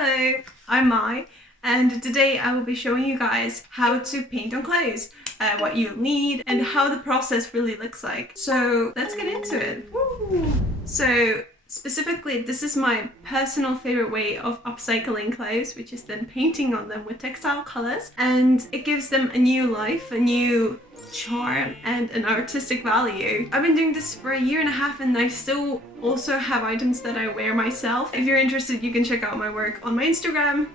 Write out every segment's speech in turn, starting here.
Hello, I'm Mai, and today I will be showing you guys how to paint on clothes, what you'll need, and how the process really looks like. So let's get into it. Woo! So specifically, this is my personal favorite way of upcycling clothes, which is then painting on them with textile colors, and it gives them a new life, a new charm and an artistic value. I've been doing this for a year and a half and I still also have items that I wear myself. If you're interested, you can check out my work on my Instagram.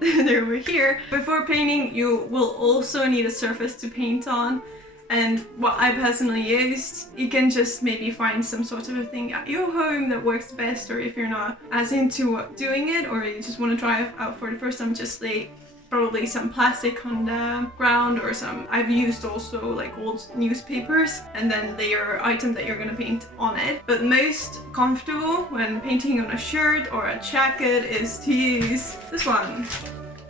They're over here. Before painting, you will also need a surface to paint on. And what I personally used, you can just maybe find some sort of a thing at your home that works best, or if you're not as into doing it or you just want to try it out for the first time, just like probably some plastic on the ground, or some, I've used also like old newspapers, and then layer item that you're gonna paint on it. But most comfortable when painting on a shirt or a jacket is to use this one.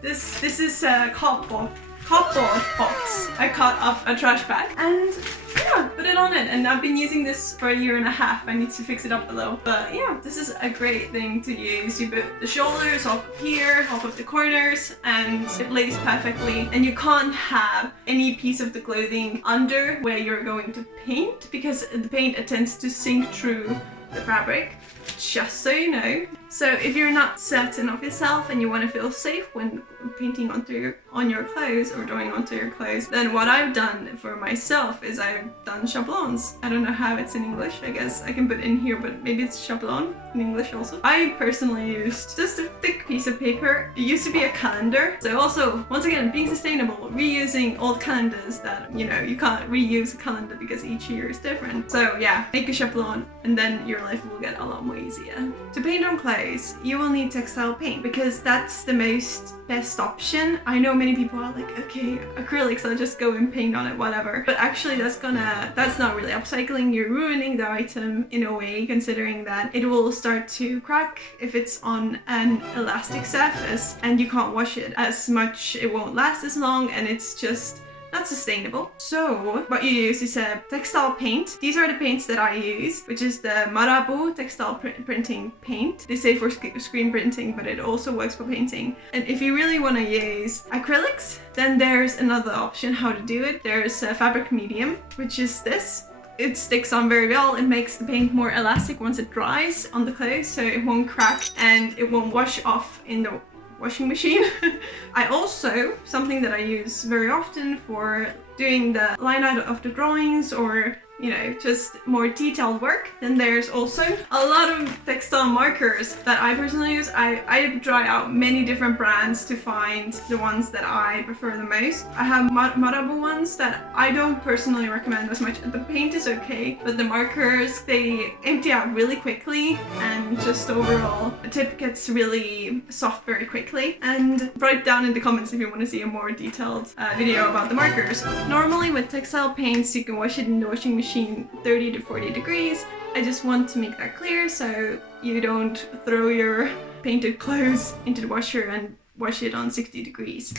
This is a cardboard box I cut off a trash bag, and yeah, put it on it. And I've been using this for a year and a half. I need to fix it up a little, but yeah, this is a great thing to use. You put the shoulders off of here, off of the corners, and it lays perfectly. And you can't have any piece of the clothing under where you're going to paint, because the paint tends to sink through the fabric, just so you know. So if you're not certain of yourself and you want to feel safe when painting on your clothes or drawing onto your clothes, then what I've done for myself is I've done shablons. I don't know how it's in English. I guess I can put it in here, but maybe it's shablon in English also. I personally used just a thick piece of paper. It used to be a calendar. So also, once again, being sustainable, reusing old calendars that, you know, you can't reuse a calendar because each year is different. So yeah, make a shablon and then your life will get a lot more easier. To paint on clothes, you will need textile paint because that's the best option. I know many people are like, okay, acrylics, I'll just go and paint on it, whatever. But actually that's not really upcycling. You're ruining the item in a way, considering that it will start to crack if it's on an elastic surface and you can't wash it as much. It won't last as long and it's just not sustainable. So what you use is a textile paint. These are the paints that I use, which is the Marabou textile printing paint. They say for screen printing, but it also works for painting. And if you really want to use acrylics, then there's another option how to do it. There's a fabric medium, which is this. It sticks on very well. It makes the paint more elastic once it dries on the clothes, so it won't crack and it won't wash off in the washing machine. I also, something that I use very often for doing the line out of the drawings, or you know, just more detailed work, then there's also a lot of textile markers that I personally use. I try out many different brands to find the ones that I prefer the most. I have Marabou ones that I don't personally recommend as much. The paint is okay, but the markers, they empty out really quickly, and just overall the tip gets really soft very quickly. And write down in the comments if you want to see a more detailed video about the markers. Normally with textile paints, you can wash it in the washing machine 30 to 40 degrees. I just want to make that clear so you don't throw your painted clothes into the washer and wash it on 60 degrees.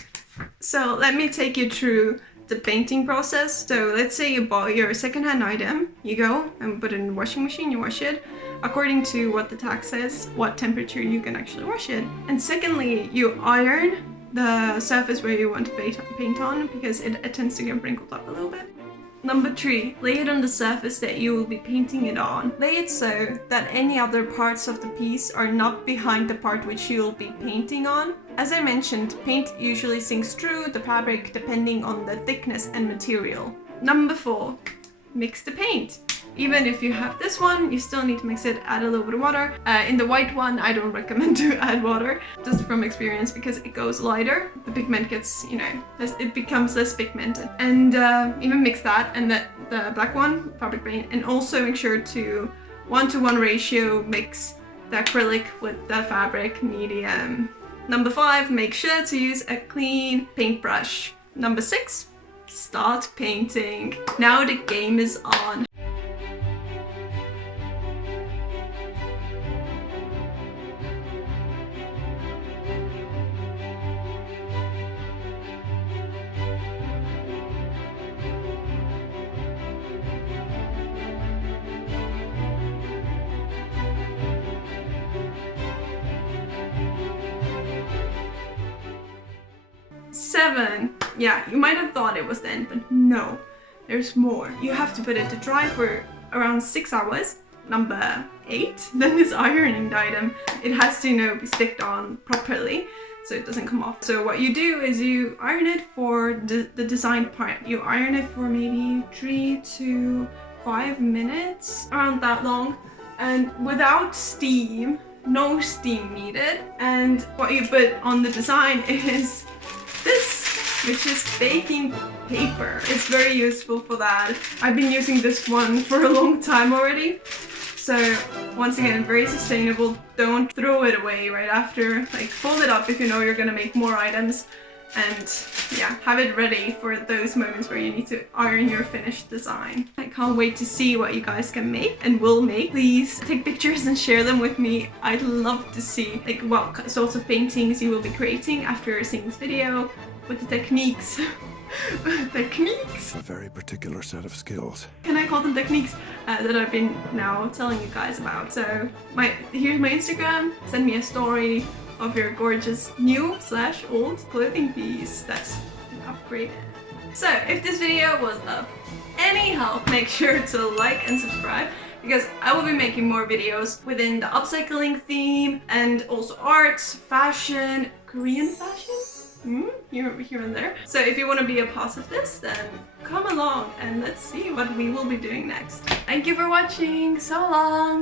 So let me take you through the painting process. So let's say you bought your secondhand item, you go and put it in the washing machine, you wash it according to what the tag says, what temperature you can actually wash it. And secondly, you iron the surface where you want to paint on, because it tends to get wrinkled up a little bit. Number 3, lay it on the surface that you will be painting it on. Lay it so that any other parts of the piece are not behind the part which you will be painting on. As I mentioned, paint usually sinks through the fabric depending on the thickness and material. Number 4, mix the paint. Even if you have this one, you still need to mix it, add a little bit of water. In the white one, I don't recommend to add water, just from experience, because it goes lighter. The pigment gets, you know, it becomes less pigmented. And even mix that, and the black one, fabric paint, and also make sure to 1-to-1 ratio mix the acrylic with the fabric medium. Number 5, make sure to use a clean paintbrush. Number 6, start painting. Now the game is on. 7. Yeah, you might have thought it was the end, but no, there's more. You have to put it to dry for around 6 hours. Number 8, then this ironing item. It has to, you know, be sticked on properly so it doesn't come off. So what you do is you iron it for the design part. You iron it for maybe 3 to 5 minutes, around that long, and without steam, no steam needed. And what you put on the design is this, which is baking paper. It's very useful for that. I've been using this one for a long time already. So once again, very sustainable. Don't throw it away right after. Like, fold it up if you know you're gonna make more items. And yeah, have it ready for those moments where you need to iron your finished design. I can't wait to see what you guys can make and will make. Please take pictures and share them with me. I'd love to see like what sorts of paintings you will be creating after seeing this video, with the techniques. Techniques? A very particular set of skills. Can I call them techniques that I've been now telling you guys about? So here's my Instagram. Send me a story of your gorgeous new/old clothing piece that's been upgraded. So if this video was of any help, make sure to like and subscribe, because I will be making more videos within the upcycling theme and also arts, fashion, Korean fashion, here and there. So if you want to be a part of this, then come along and let's see what we will be doing next. Thank you for watching. So long.